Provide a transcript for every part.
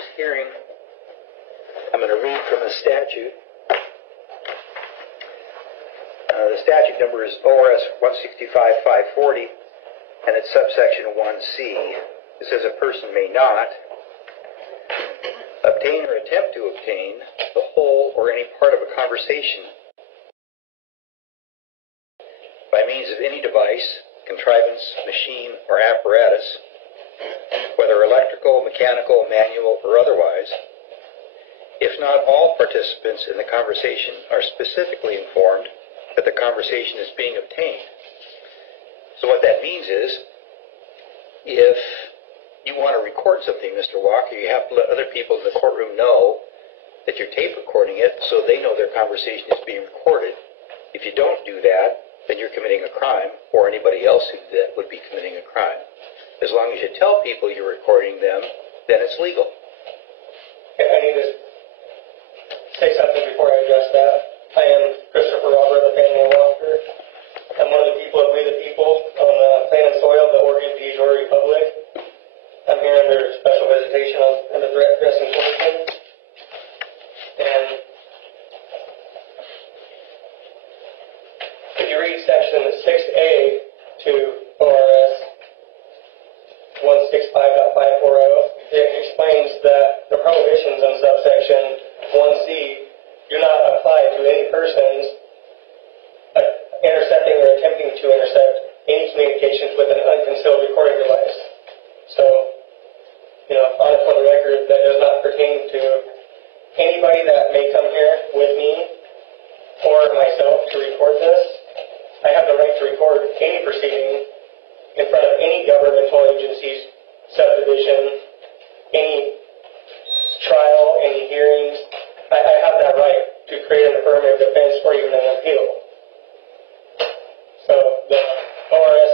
Commissioners' hearing. I'm going to read from the statute. The statute number is ORS 165-540, and it's subsection 1C. It says a person may not obtain or attempt to obtain the whole or any part of a conversation by means of any device, contrivance, machine, or apparatus, whether electrical, mechanical, manual, or otherwise, if not all participants in the conversation are specifically informed that the conversation is being obtained. So what that means is, if you want to record something, Mr. Walker, you have to let other people in the courtroom know that you're tape recording it so they know their conversation is being recorded. If you don't do that, then you're committing a crime, or anybody else who would be committing a crime. As long as you tell people you're recording them, then it's legal. I need to say something before I address that. I am Christopher Robert, the family Walker. I'm one of the people of We the People on the land and soil of the Oregon Territory Republic. I'm here under special visitation under threat, dress, and enforcement. And if you read section 6A to ORS 165.540, it explains that the prohibitions in subsection 1C do not apply to any persons intercepting or attempting to intercept any communications with an unconcealed recording device. So, on for the record, that does not pertain to anybody that may come here with me or myself to record this. I have the right to record any proceeding in front of any governmental agency's subdivision, any trial, any hearings. I have that right to create an affirmative defense or even an appeal. So the ORS,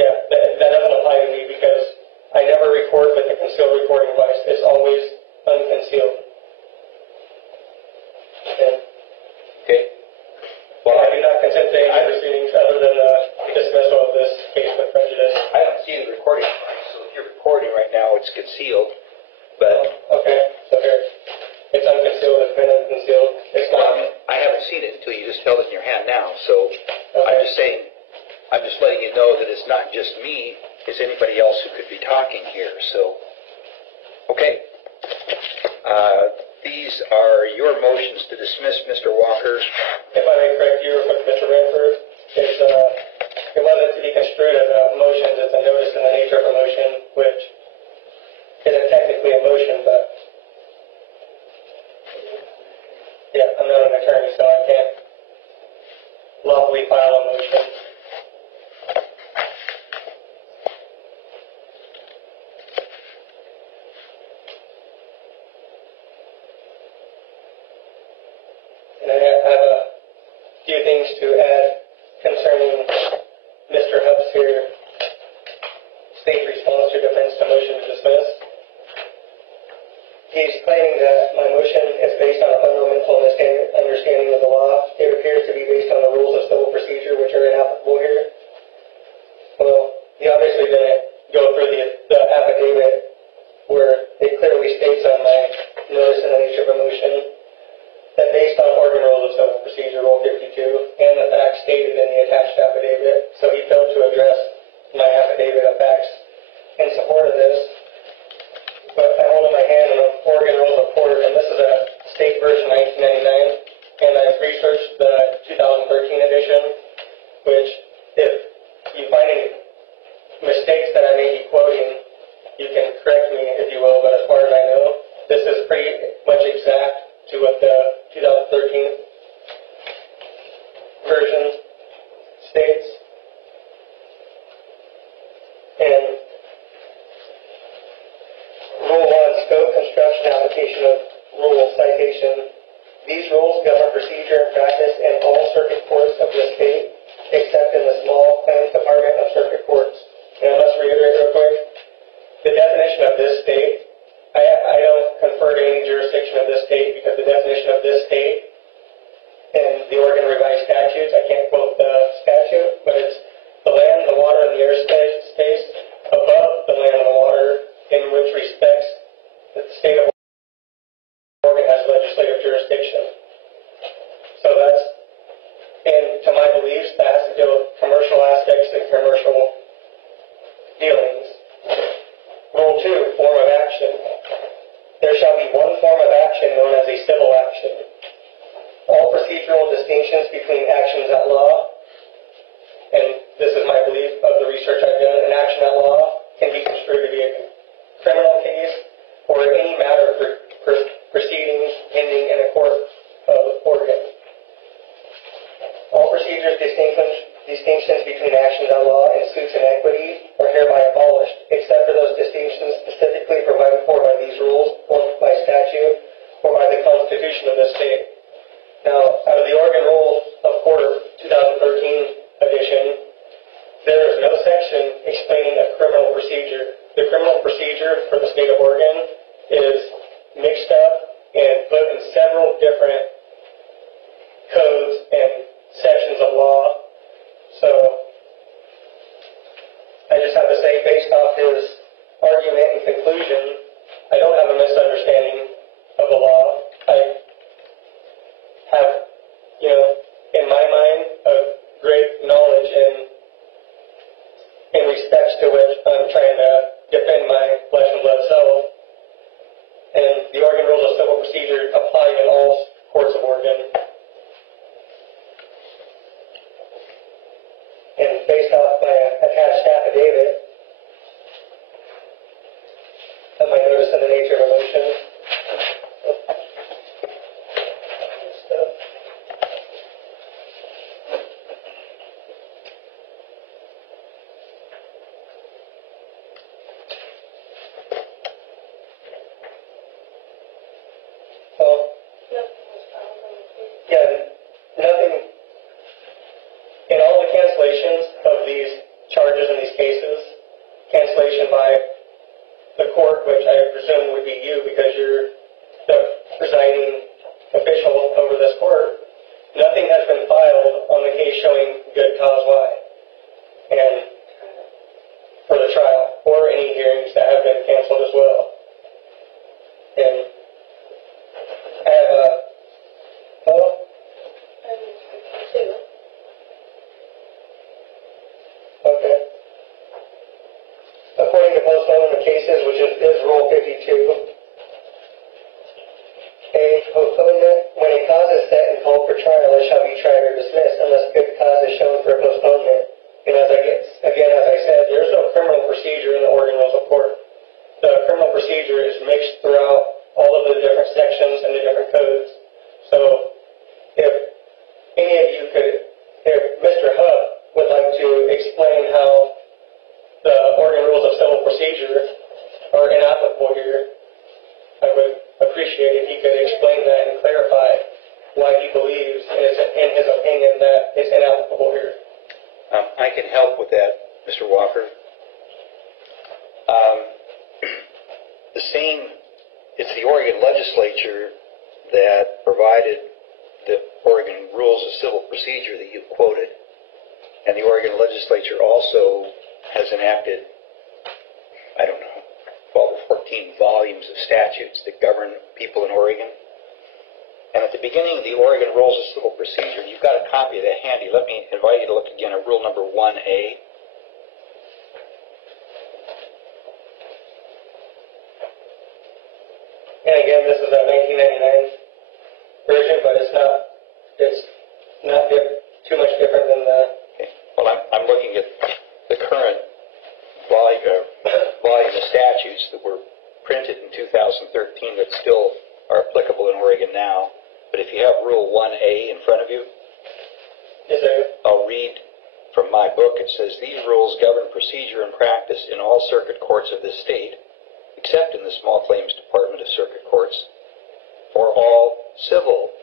that doesn't apply to me because I never record with a concealed recording device. It's always unconcealed. Okay. Well, I do not consent to any proceedings other than the dismissal of this case with prejudice. I don't see the recording device, so if you're recording right now, it's concealed. But okay, so here. It's unconcealed, it's been unconcealed. It's not. I haven't seen it until you just held it in your hand now, so okay. I'm just letting you know that it's not just me, it's anybody else who could be talking here. So, okay. These are your motions to dismiss, Mr. Walker. If I may correct you real quick, Mr. Branford, it wasn't to be construed as a motion, it's a notice in the nature of a motion, which isn't technically a motion, but I'm not an attorney, so I can't lawfully file a motion. And I have a few things to add concerning Mr. Hubb's here, state's response to defense to motion to dismiss. He's claiming that my motion is based on a fundamental understanding of the law. It appears to be based on the rules of civil procedure, which are inapplicable here. Well, he obviously didn't go through the affidavit where it clearly states on my notice in the nature of a motion that based on Oregon Rules of Civil Procedure, Rule 52, and the facts stated in the attached affidavit, so he failed to address my affidavit of facts in support of this. But I hold in my hand an Oregon Rules of Court, and this is a state version 1999, and I've researched the 2013 edition, which if you find any mistakes that I may be quoting, you can correct me if you will, but as far as I know, this is pretty much exact to what the 2013 version states. And Rule 1, Scope, Construction, Application of Rule Citation. These rules govern procedure and practice in all circuit courts of the state, except in the small claims department of circuit courts. And I must reiterate real quick, the definition of this state, I don't confer to any jurisdiction of this state because the definition of this state in the Oregon Revised Statutes, I can't quote the statute, but it's the land, the water, and the airspace above the land and the water, in which respects in that law can be construed to be a criminal case or any matter for proceedings pending in a court of Oregon. All procedures, distinctions between actions on law and suits in equity are hereby abolished, except for those distinctions specifically provided for by these rules or by statute or by the Constitution of this state. Now, out of the Oregon Rules of Court 2013 edition, there is no section explaining a criminal procedure. The criminal procedure for the state of Oregon is mixed up and put in several different codes and sections of law. So, I just have to say, based off his argument and conclusion, I don't have a misunderstanding of the law. I have, in my mind, a great knowledge and in respects to which I'm trying to defend my flesh and blood self. And the Oregon Rules of Civil Procedure apply in all courts of Oregon. And based off my attached affidavit of my notice of the nature of a motion, nothing in all the cancellations of these charges in these cases, cancellation by the court, which I presume would be you because you're the presiding official over this court, nothing has been filed on the case showing good cause why, and for the trial, or any hearings that have been canceled as well. And I have a Okay. According to postponement of cases, which is Rule 52, a postponement, when a cause is set and called for trial, it shall be tried or dismissed unless good cause is shown for a postponement. And as I said, there's no criminal procedure in the Oregon Rules of Court. The criminal procedure is mixed throughout all of the different sections and the different codes. So, if any of you could, if Mr. Huff would like to explain how the Oregon Rules of Civil Procedure are inapplicable here, I would appreciate if he could explain that and clarify why he believes, in his opinion, that it's inapplicable here. I can help with that, Mr. Walker. It's the Oregon legislature that provided the Oregon Rules of Civil Procedure that you quoted. And the Oregon legislature also has enacted, 12 or 14 volumes of statutes that govern people in Oregon. And at the beginning of the Oregon Rules of Civil Procedure, you've got a copy of that handy. Let me invite you to look again at Rule number 1A. And again, this is a 1999 version, but it's not too much different than the... Okay. Well, I'm looking at the current volume of statutes that were printed in 2013 that still are applicable in Oregon now. But if you have Rule 1A in front of you, Yes, sir. I'll read from my book. It says, these rules govern procedure and practice in all circuit courts of this state, except in the Small Claims Department of Circuit Courts, for all civil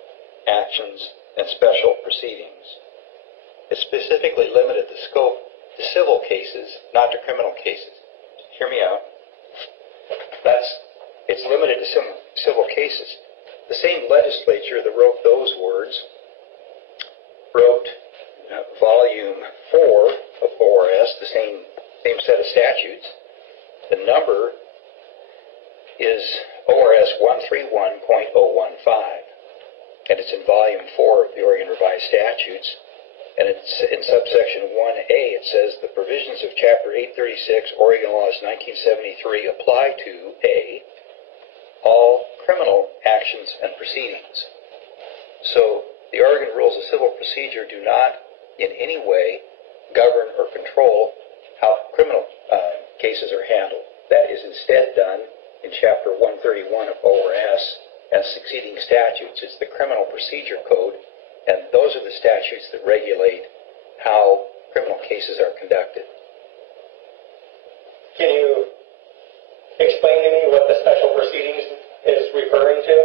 actions and special proceedings. It specifically limited the scope to civil cases, not to criminal cases. Hear me out. It's limited to civil cases. The same legislature that wrote those words wrote Volume 4 of ORS, the same set of statutes. The number is ORS 131.015, and it's in Volume 4 of the Oregon Revised Statutes. And it's in subsection 1A, it says the provisions of Chapter 836, Oregon Laws 1973 apply to A, all criminal actions and proceedings. So the Oregon Rules of Civil Procedure do not in any way govern or control how criminal cases are handled. That is instead done in Chapter 131 of ORS and succeeding statutes. It's the Criminal Procedure Code, and those are the statutes that regulate how criminal cases are conducted. Can you explain to me what the special proceedings is referring to?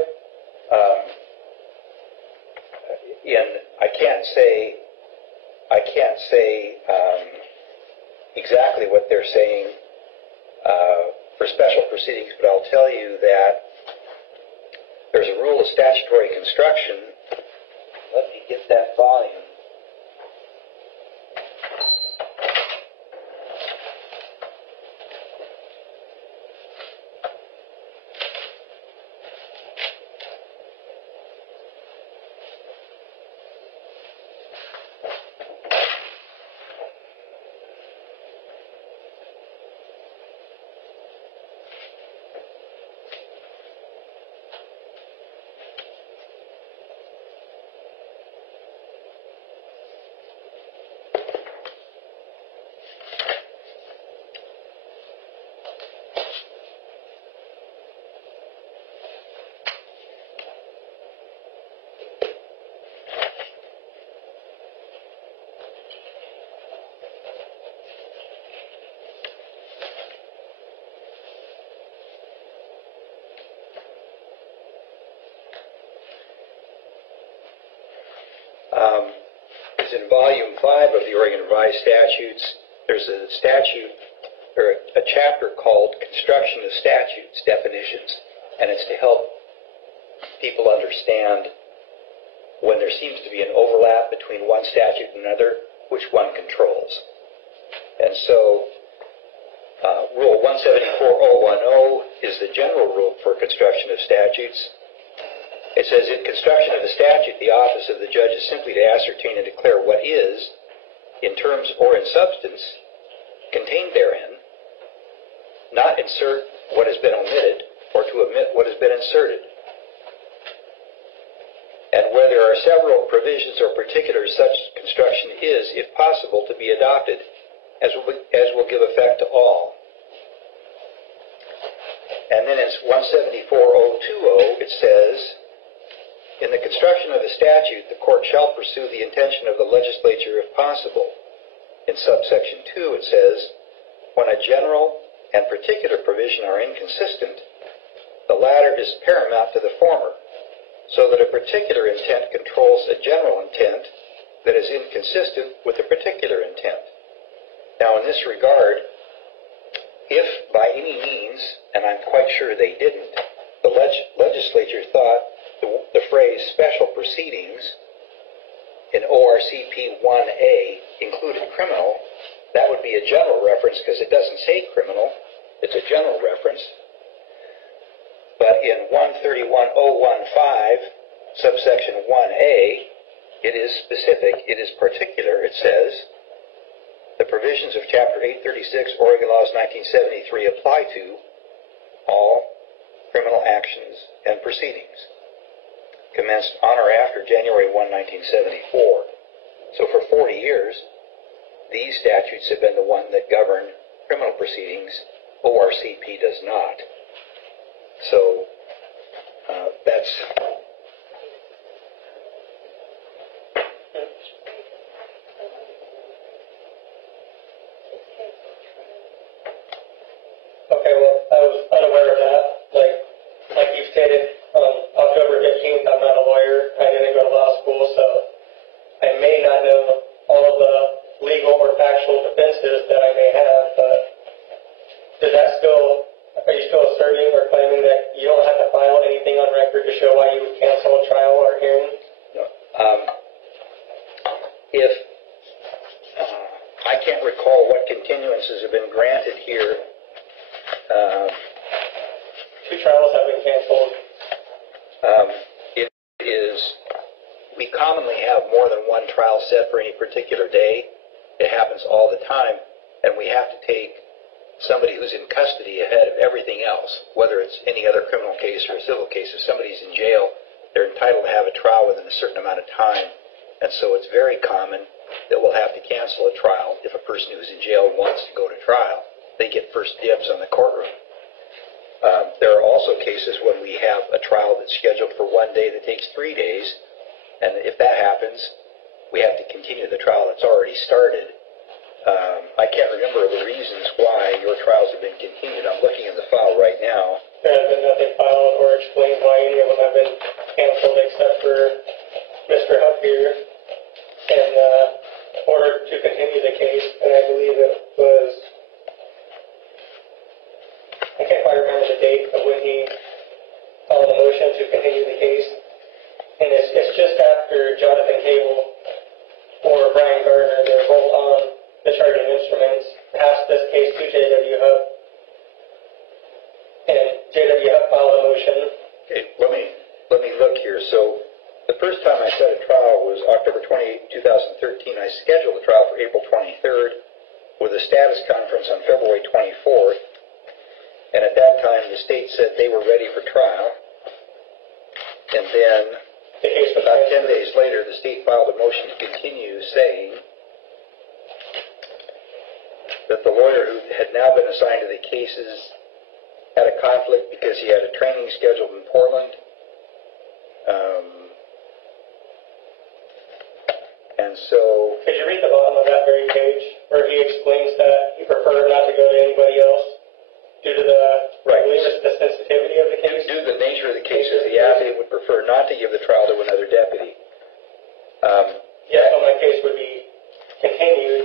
I can't say exactly what they're saying for special proceedings, but I'll tell you that there's a rule of statutory construction. Let me get that volume. It's in Volume 5 of the Oregon Revised Statutes. There's a statute, or a chapter called Construction of Statutes, Definitions, and it's to help people understand when there seems to be an overlap between one statute and another, which one controls. And so, Rule 174.010 is the general rule for construction of statutes. It says, in construction of the statute, the office of the judge is simply to ascertain and declare what is, in terms or in substance, contained therein, not insert what has been omitted, or to omit what has been inserted. And where there are several provisions or particulars, such construction is, if possible, to be adopted, as will give effect to all. And then in 174.020, it says, in the construction of the statute, the court shall pursue the intention of the legislature if possible. In subsection 2, it says, when a general and particular provision are inconsistent, the latter is paramount to the former, so that a particular intent controls a general intent that is inconsistent with a particular intent. Now, in this regard, if by any means, and I'm quite sure they didn't, the legislature thought the phrase special proceedings in ORCP 1A included criminal, that would be a general reference because it doesn't say criminal, it's a general reference. But in 131.015, subsection 1A, it is specific, it is particular. It says, the provisions of Chapter 836 Oregon Laws 1973 apply to all criminal actions and proceedings commenced on or after January 1, 1974. So for 40 years, these statutes have been the one that govern criminal proceedings. ORCP does not. So that's... Okay, well, I was unaware of that. Like you stated, October 15th, I'm not a lawyer. I didn't go to law school, so I may not know all of the legal or factual defenses that I may have, but are you still asserting or claiming that you don't have to file anything on record to show why you would cancel a trial or hearing? No. If I can't recall what continuances have been granted here. Two trials have been canceled. We commonly have more than one trial set for any particular day. It happens all the time, and we have to take somebody who's in custody ahead of everything else, whether it's any other criminal case or a civil case. If somebody's in jail, they're entitled to have a trial within a certain amount of time, and so it's very common that we'll have to cancel a trial if a person who's in jail wants to go to trial. they get first dibs on the courtroom. There are also cases when we have a trial that's scheduled for one day that takes 3 days, and if that happens, we have to continue the trial that's already started. I can't remember the reasons why your trials have been continued. I'm looking in the file right now. There has been nothing filed or explained why any of them have been canceled except for Mr. Huck here in order to continue the case, and I believe it was, I can't quite remember the date of when he filed a motion to continue the case, and it's just after Jonathan Cable or Brian Gardner, they're both on the charging instruments, passed this case to J.W. Huck, and J.W. Huck filed a motion. Okay, let me look here. So the first time I set a trial was October 28, 2013. I scheduled the trial for April 23rd with a status conference on February 24th. And at that time, the state said they were ready for trial. And then about 10 days later, the state filed a motion to continue, saying that the lawyer who had now been assigned to the cases had a conflict because he had a training scheduled in Portland. And so... Could you read the bottom of that very page where he explains that he preferred not to go to anybody else due to the, right. I believe it's the sensitivity of the case? Due to the nature of the cases, the affidavit would prefer not to give the trial to another deputy. Yes, so my case would be continued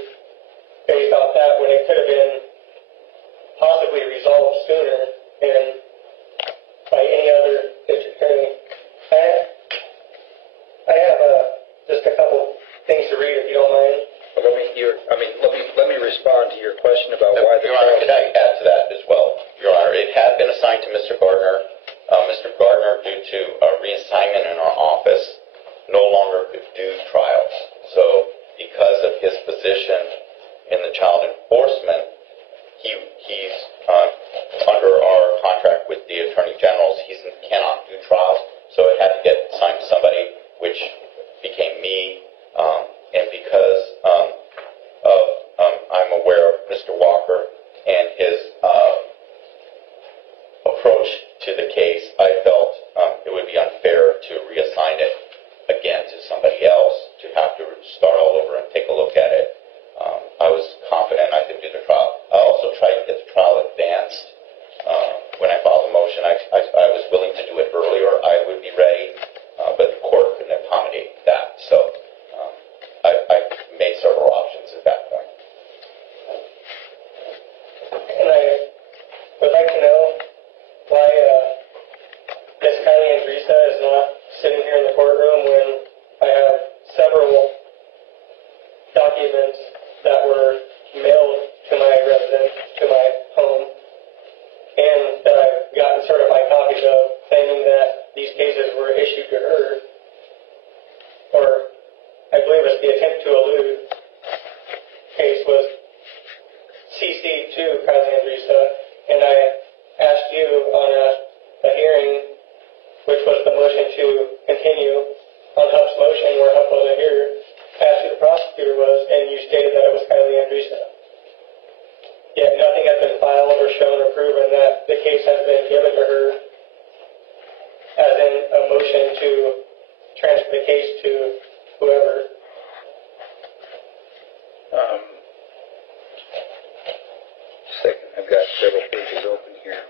based off that when it could have been possibly resolved sooner and by any other district attorney. I have just a couple things to read if you don't mind. Let me respond to your question about why the Your Honor, could I add to that as well? Your Honor, it had been assigned to Mr. Gardner. Mr. Gardner, due to reassignment in our office, no longer could do trials. So because of his position in the child enforcement, he's under our contract with the Attorney Generals, he cannot do trials. So it had to get assigned to somebody, which became me. And because I'm aware of Mr. Walker and his approach to the case, I felt it would be unfair to reassign it again to somebody else, to have to start all over and take a look at it. I was confident I could do the trial. I also tried to get the trial advanced. When I filed the motion, I was willing to do it earlier. I would be ready, but the court couldn't accommodate that. So I made several options at that point. And I would like to know why Ms. Kylie Andresa is not sitting here in the courtroom when I have several documents that were mailed to my residence, to my home, and that I've gotten certified copies of, claiming that these cases were issued to her, or I believe it's the attempt to elude case was CC'd to Kylie Andresa, and I asked you on a hearing, which was the motion to continue on Huck's motion where Huck wasn't here, asked who the prosecutor was, and you stated that it was Kylie Andresa. Yet nothing has been filed or shown or proven that the case has been given to her as in a motion to transfer the case to whoever. Second, I've got several pages open here.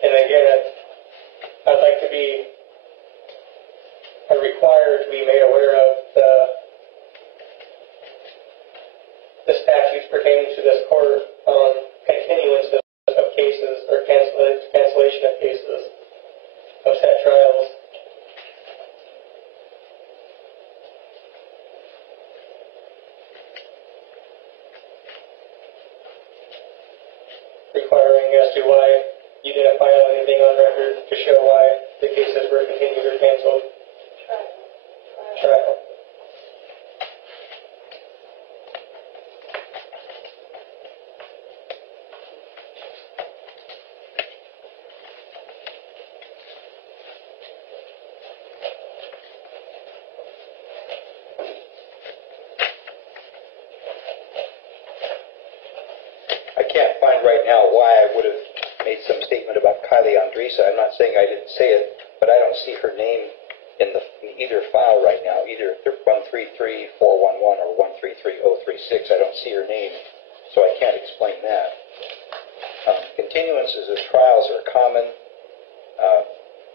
And again, I'd like to be required to be made aware of the statutes pertaining to this court on continuance of cases or cancellation of cases of set trials. Requiring as to why you didn't file anything on record to show why the cases were continued or canceled. Trial. can't find right now why I would have made some statement about Kylie Andresa. I'm not saying I didn't say it, but I don't see her name in either file right now, either 133411 or 133036. I don't see her name, so I can't explain that. Continuances of trials are common.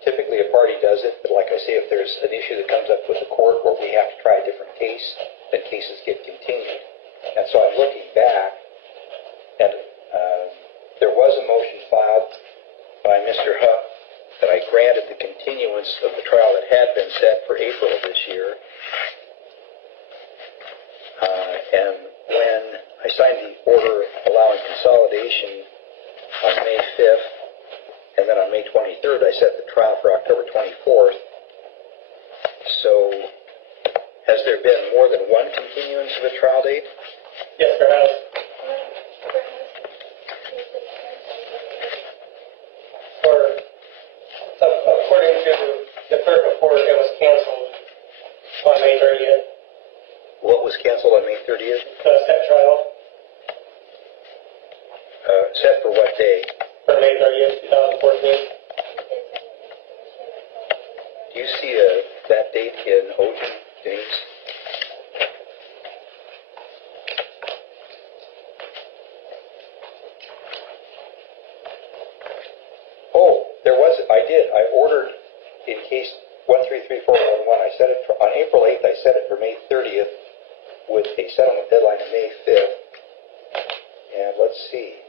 Typically a party does it, but like I say, if there's an issue that comes up with the court where we have to try a different case, then cases get continued. And so I'm looking back, and there was a motion filed by Mr. Huff that I granted the continuance of the trial that had been set for April of this year. And when I signed the order allowing consolidation on May 5th, and then on May 23rd, I set the trial for October 24th. So, has there been more than one continuance of a trial date? Yes, there has. According to the clerk report, it was canceled on May 30th. What was canceled on May 30th? The set trial Set for what day? for May 30th, 2014. Do you see that date in Ogen, Denise? Oh, there was. I did. I ordered in case 133411. I set it for, on April 8th. I set it for May 30th with a settlement deadline of May 5th. And let's see.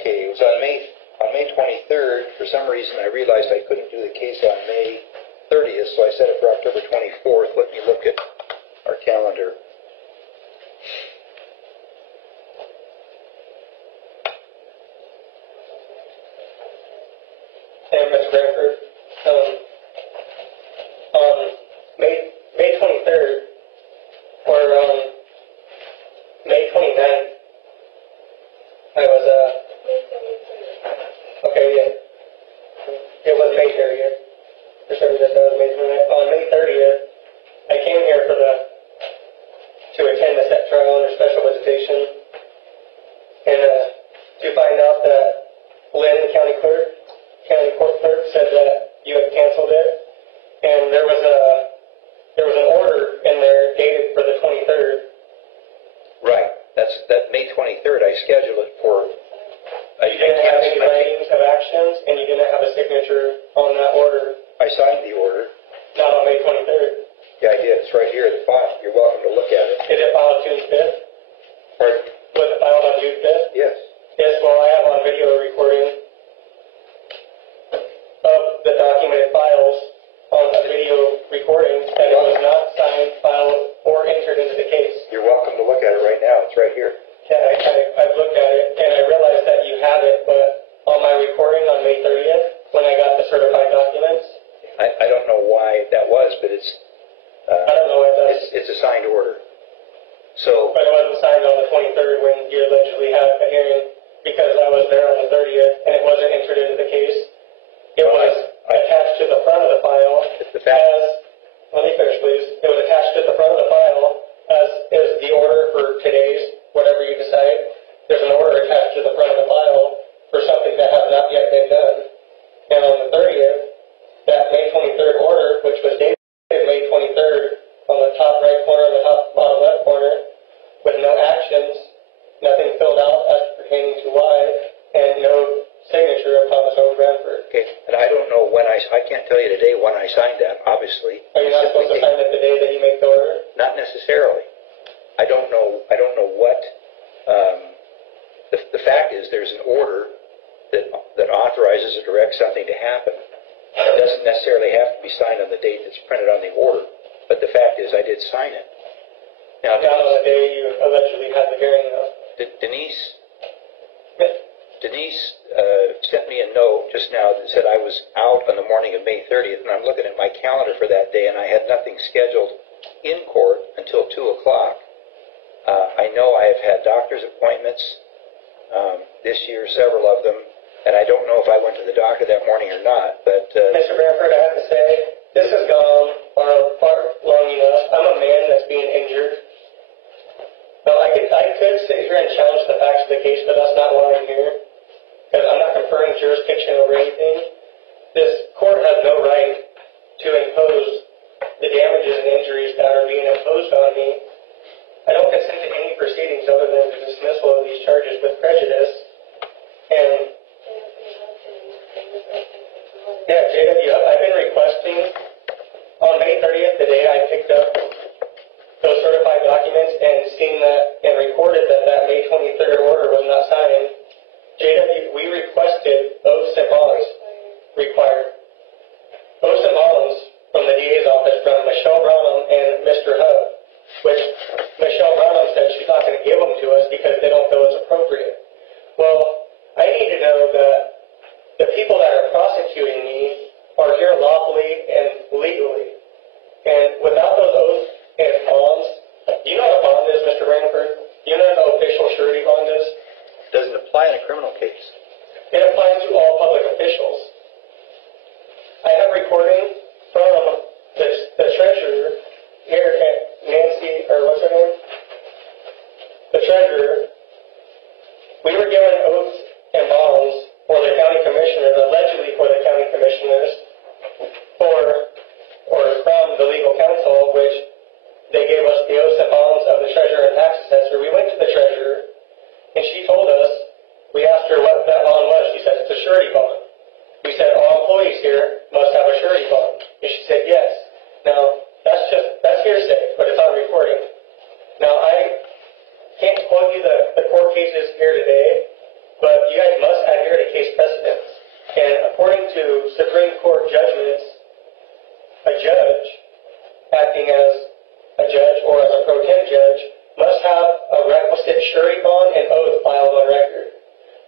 Okay, it was on May 23rd. For some reason, I realized I couldn't do the case on May 30th, so I set it for October 24th. Let me look at our calendar. And Mr. Branford, on May 23rd, or May 29th, I was, okay, yeah. It was May 30th. For some reason, that was May 29th. On May 30th, I came here to attend the set trial under special visitation, and to find out that Lynn, county court clerk, said that you had canceled it, and there was an order in there dated for the 23rd. Right. That May 23rd. I scheduled it for. You didn't have any writings of actions, and you didn't have a signature on that order. I signed the order. Not on May 23rd. Yeah, I did. It's right here in the file. You're welcome to look at it. Is it filed June 5th? Pardon? Was it filed on June 5th? Yes. Yes, well, I have on video recording of the documented files on the video recordings that it was not signed, filed, or entered into the case. You're welcome to look at it right now. It's right here. Yeah, I've looked at it, and I realized that you have it, but on my recording on May 30th, when I got the certified documents, I don't know why that was, but it's. I don't know what that's. It's a signed order. So. But it wasn't signed on the 23rd when you allegedly had a hearing, because I was there on the 30th, and it wasn't entered into the case. It was attached to the front of the file as, let me finish please, it was attached to the front of the file as is the order for today's, whatever you decide. There's an order attached to the front of the file for something that has not yet been done. And on the 30th, that May 23rd order, which was dated May 23rd, on the top right corner and the top bottom left corner, with no actions, nothing filled out as pertaining to why, and no signature of Thomas O. Branford. Okay, and I don't know when I can't tell you today when I signed that, obviously. Are you not supposed to sign it the day that you make the order? Not necessarily. I don't know what, the fact is there's an order that authorizes or directs something to happen. It doesn't necessarily have to be signed on the date that's printed on the order, but the fact is I did sign it. Now, Not on the day you allegedly had the hearing, though. Denise sent me a note just now that said I was out on the morning of May 30th, and I'm looking at my calendar for that day, and I had nothing scheduled in court until 2 o'clock. I know I have had doctor's appointments this year, several of them, and I don't know if I went to the doctor that morning or not, but... Mr. Branford, I have to say, this has gone on far long enough. I'm a man that's being injured. Now, I could sit here and challenge the facts of the case, but that's not why I'm here. Because I'm not conferring jurisdiction over anything. This court has no right to impose the damages and injuries that are being imposed on me. I don't consent to any proceedings other than the dismissal of these charges with prejudice. And, yeah, JW, I've been requesting on May 30th, the day I picked up those certified documents and seen that and recorded that that May 23rd order was not signed. JW, we requested oaths and bonds required. Oaths and bonds from the DA's office from Michelle Brownham and Mr. Hub, which Michelle Brownham said she's not going to give them to us because they don't feel it's appropriate. Well, I need to know that the people that are prosecuting me are here lawfully and legally. And without those oaths and bonds, do you know what a bond is, Mr. Branford? Do you know what the official surety bond is? Doesn't apply in a criminal case. It applies to all public officials. I have recording from the treasurer here at Nancy, or what's her name? The treasurer. We were given oaths and bonds for the county commissioners, allegedly for the county commissioners, or from the legal counsel, which they gave us the oaths and bonds of the treasurer and tax assessor. We went to the treasurer, and she told us, we asked her what that bond was. She said, it's a surety bond. We said, all employees here must have a surety bond. And she said, yes. Now, that's hearsay, but it's on recording. Now, I can't quote you the court cases here today, but you guys must adhere to case precedents. And according to Supreme Court judgments, a judge, acting as a judge or as a pro tem judge, must have a requisite surety bond and oath filed on record.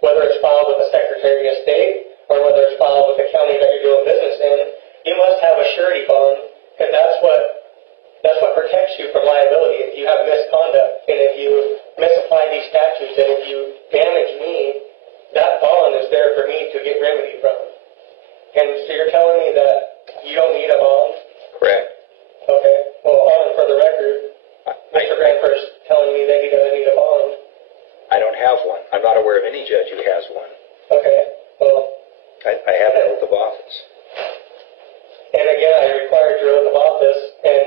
Whether it's filed with the Secretary of State or whether it's filed with the county that you're doing business in, you must have a surety bond, because that's what protects you from liability if you have misconduct and if you misapply these statutes and if you damage me, that bond is there for me to get remedy from. And so you're telling me that you don't need a bond? Correct. Okay. Well, on and for the record, Mr. Branford's telling me that he doesn't need a bond. I don't have one. I'm not aware of any judge who has one. Okay. Well, I have an oath of office. and again, I required your oath of office, and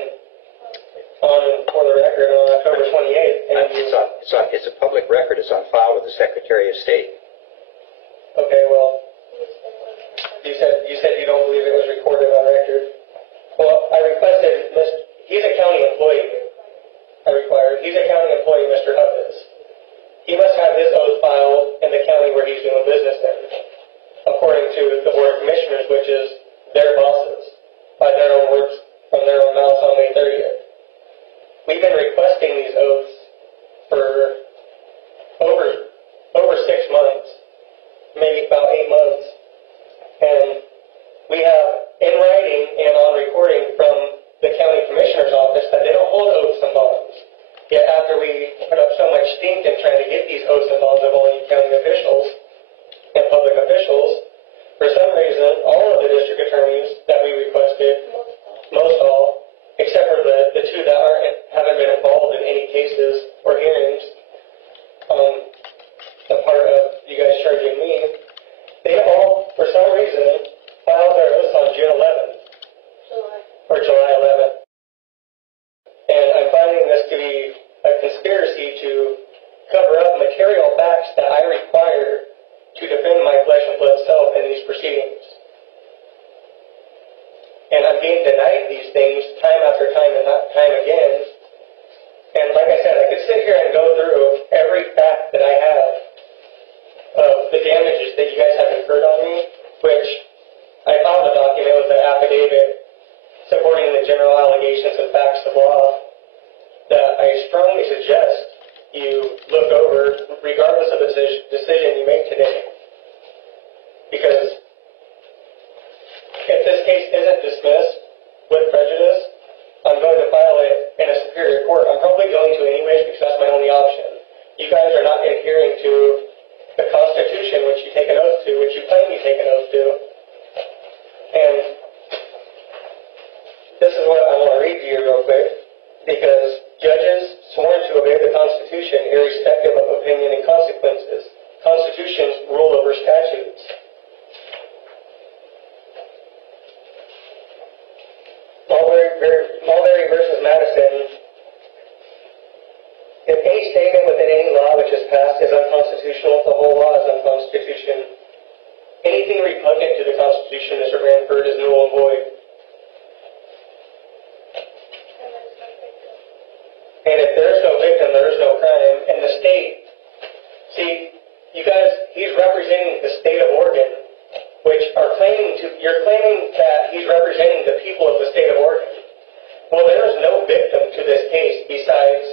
for the record, on October 28th. And It's a public record. It's on file with the Secretary of State. Okay, well, you said you don't believe it was recorded on record. Well, I requested, he's a county employee. He's a county employee, Mr. Huff is. He must have his oath filed in the county where he's doing business in, according to the Board of Commissioners, which is their bosses, by their own words, from their own mouths on May 30th. We've been requesting these oaths for over 6 months, maybe about 8 months. And we have in writing and on recording from the county commissioner's office that they don't hold oaths and bonds. Yet after we put up so much stink in trying to get these oaths and bonds of all you county officials and public officials, for some reason, all of the district attorneys that we requested, most all, except for the two that haven't been involved in any cases or hearings, the part of you guys charging me, they all, for some reason, filed their oaths on June 11th. Or July 11th. And I'm finding this to be a conspiracy to cover up material facts that I require to defend my flesh and blood self in these proceedings. And I'm being denied these things time after time and time again. And like I said, I could sit here and go through every fact that I have of the damages that you guys have incurred on me, which I filed a document with an affidavit supporting the general allegations and facts of law that I strongly suggest you look over regardless of the decision you make today. adhering to the Constitution, which you take an oath to, which you claim you take an oath to. And this is what I want to read to you real quick, because judges sworn to obey the Constitution irrespective of opinion and consequences. Constitutions rule over statutes. Mulberry versus Madison. If any statement within any law which is passed is unconstitutional, the whole law is unconstitutional. Anything repugnant to the Constitution, Mr. Branford, is null and void. And if there is no victim, there is no crime. And the state, see, you guys, he's representing the state of Oregon, which are you're claiming that he's representing the people of the state of Oregon. Well, there is no victim to this case besides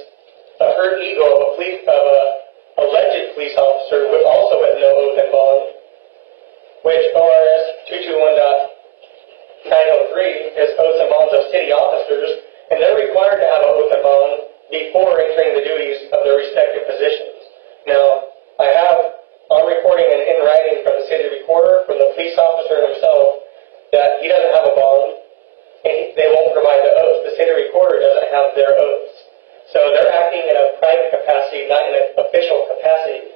a hurt ego of a alleged police officer with also with no oath and bond, which ORS 221.903 is oaths and bonds of city officers, and they're required to have an oath and bond before entering the duties of their respective positions. Now, I have on recording and in writing from the city recorder, from the police officer himself, that he doesn't have a bond, and they won't provide the oath. The city recorder doesn't have their oaths. So they're acting in a private capacity, not in an official capacity.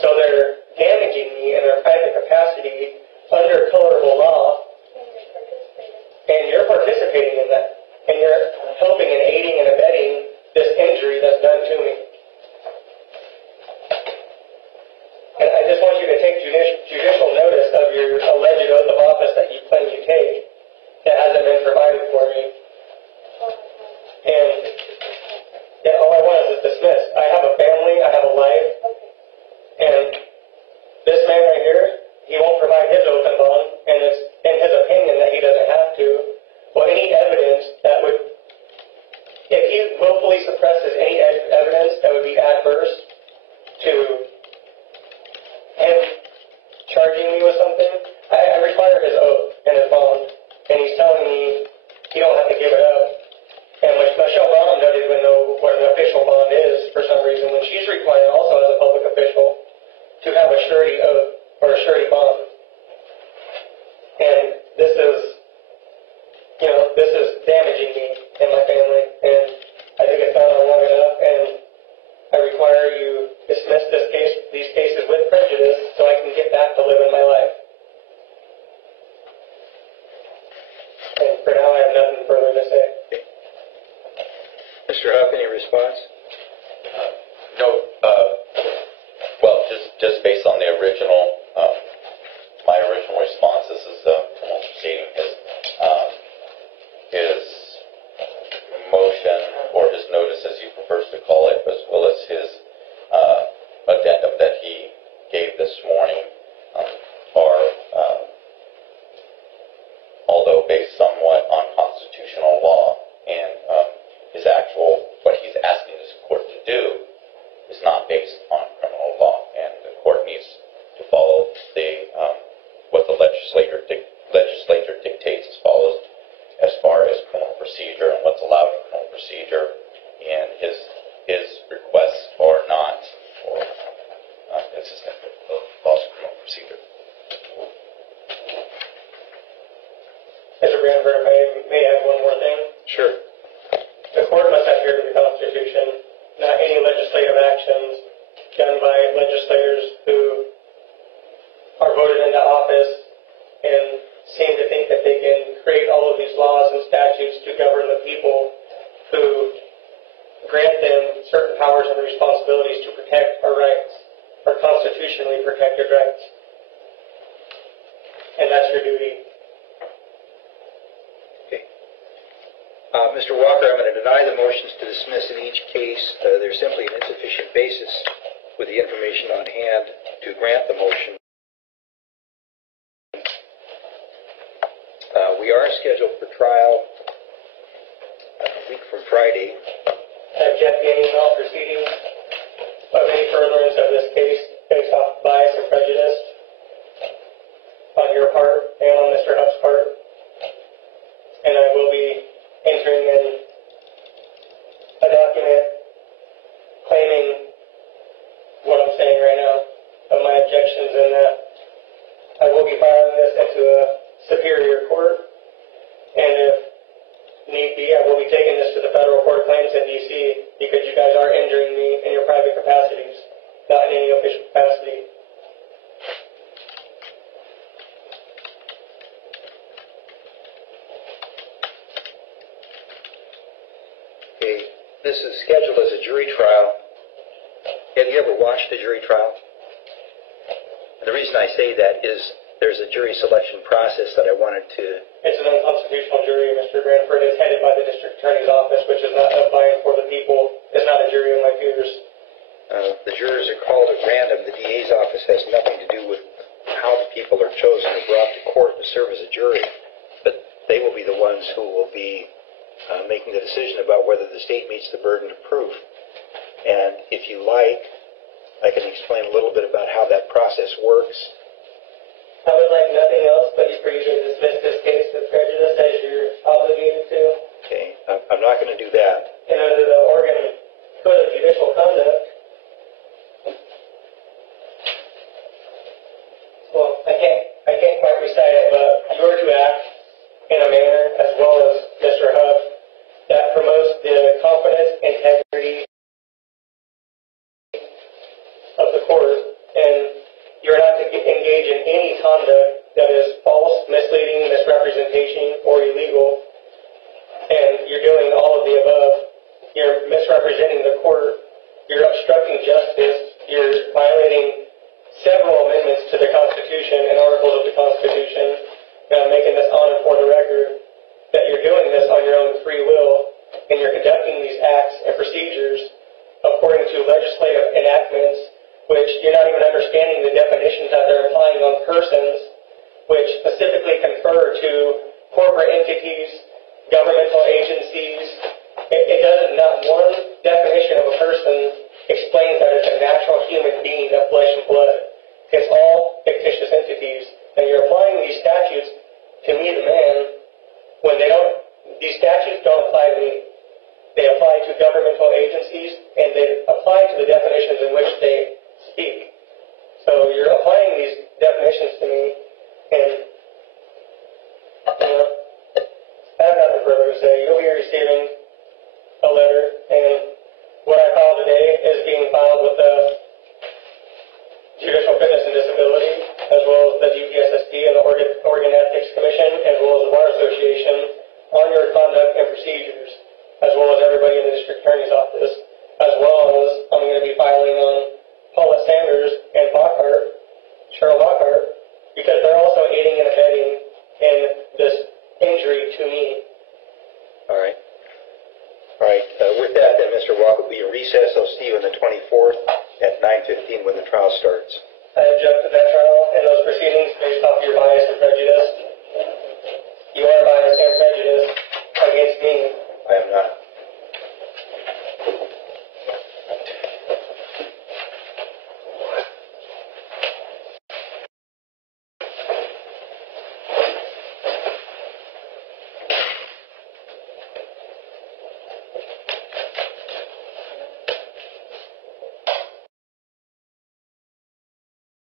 So they're damaging me in their private capacity under colorable law, and you're participating in that. And you're helping and aiding and abetting this injury that's done to me. And I just want you to take judicial notice of your alleged oath of office that you claim you take that hasn't been provided for me. And yeah, all I want is it dismissed. I have a family, I have a life, and this man right here, he won't provide his oath and bond, and it's in his opinion that he doesn't have to. Well, any evidence that would, if he willfully suppresses any evidence that would be adverse to him charging me with something, I require his oath and his bond, and he's telling me he don't have to give it up. And Michelle Brown doesn't even know what an official bond is for some reason, when she's required also as a public official to have a surety oath or a surety bond. And this is damaging me and my family, and I think it's gone on long enough, and I require you dismiss these cases with prejudice so I can get back to living my life. And for now, I have nothing further to say. Mr. Huff, any response? No. Well, just based on the original, my original response, this is the criminal proceeding. His motion or his notice, as he prefers to call it, as well as his addendum that he gave this morning, are, although based somewhat on constitutional law, and his actual, what he's asking this court to do is not based on criminal law, and the court needs to follow what the legislature dictates as follows, as far as criminal procedure and what's allowed in criminal procedure, and his requests are not consistent with the laws of criminal procedure. Mr. Branford, if I may add one more thing. Sure. The court must adhere to the Constitution, not any legislative actions done by legislators who are voted into office and seem to think that they can create all of these laws and statutes to govern the people, who grant them certain powers and responsibilities to protect our rights, our constitutionally protected rights. And that's your duty. Mr. Walker, I'm going to deny the motions to dismiss in each case. There's simply an insufficient basis with the information on hand to grant the motion. We are scheduled for trial a week from Friday. Have Jeff be any proceedings of any furtherance of this case based off bias and prejudice on your part and on Mr. Huff's part? And I will be entering in a document claiming what I'm definitions in that. I will be filing this into a superior court, and if need be, I will be taking this to the federal court of claims in D.C. because you guys are injuring me in your private capacities, not in any official capacity. Okay, this is scheduled as a jury trial. Have you ever watched a jury trial? And the reason I say that is there's a jury selection process that I wanted to... It's an unconstitutional jury, Mr. Branford. It's headed by the district attorney's office, which is not up by and for the people. It's not a jury of my peers. The jurors are called at random. The DA's office has nothing to do with how the people are chosen or brought to court to serve as a jury. But they will be the ones who will be making the decision about whether the state meets the burden of proof. And if you like, I can explain a little bit about how that process works. I would like nothing else but for you to dismiss this case with prejudice as you're obligated to. Okay, I'm not going to do that. And under the Oregon Code of Judicial Conduct, well, I can't quite recite it, but you are to act in a manner, as well as Mr. Huff, that promotes the confidence, integrity of the court, and you're not to engage in any conduct that is false, misleading, misrepresentation, or illegal, and you're doing all of the above. You're misrepresenting the court, you're obstructing justice, you're violating several amendments to the Constitution and articles of the Constitution, and I'm making this on and for the record, that you're doing this on your own free will, and you're conducting these acts and procedures according to legislative enactments, which you're not even understanding the definitions that they're implying on persons, which specifically confer to corporate entities, governmental agencies. It doesn't, not one definition of a person explains that it's a natural human being of flesh and blood. It's all fictitious entities. And you're applying these statutes to me, the man, when they don't, these statutes don't apply to me. They apply to governmental agencies, and they apply to the definitions in which they speak. So you're applying these definitions to me, and I have nothing further to say. You'll be receiving a letter, and what I filed today is being filed with the Judicial Fitness and Disability, as well as the GPSST and the Oregon Ethics Commission, as well as the Bar Association, on your conduct and procedures, as well as everybody in the District Attorney's Office, as well as I'm going to be filing on Paulette Sanders and Cheryl Bockhart, because they're also aiding and abetting in this injury to me. All right. With that, then, Mr. Walker will be in recess. I'll see you on the 24th at 9:15 when the trial starts. I object to that trial and those proceedings based off your bias and prejudice. You are biased and prejudiced.